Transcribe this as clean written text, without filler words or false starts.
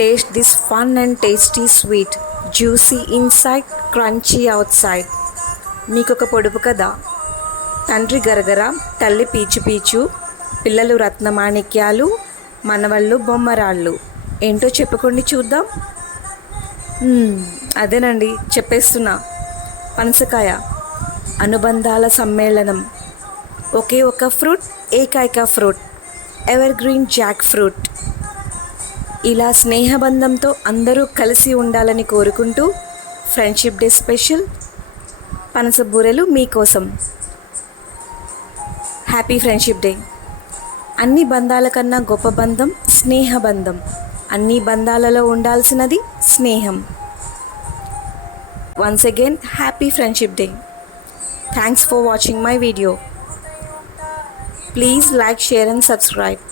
Taste this fun and tasty sweet, juicy inside, crunchy outside. మీకొక పొడుపు కథ. తండ్రి గరగర, తల్లి పీచు పీచు, పిల్లలు రత్నమాణిక్యాలు, మనవళ్ళు బొమ్మరాళ్ళు. ఏంటో చెప్పుకోండి చూద్దాం. అదేనండి చెప్పేస్తున్నా. పనసకాయ, అనుబంధాల సమ్మేళనం. ఒకే ఒక ఫ్రూట్, ఏకైక fruit, ever green Jack fruit. ఇలా స్నేహబంధంతో అందరూ కలిసి ఉండాలని కోరుకుంటూ ఫ్రెండ్షిప్ డే స్పెషల్ పనస బూరెలు మీకోసం. Happy friendship day. అన్ని బంధాల కన్నా గొప్ప బంధం స్నేహబంధం. అన్ని బంధాలలో ఉండాల్సినది స్నేహం. Once again happy friendship day. Thanks for watching my video. Please like, share and subscribe.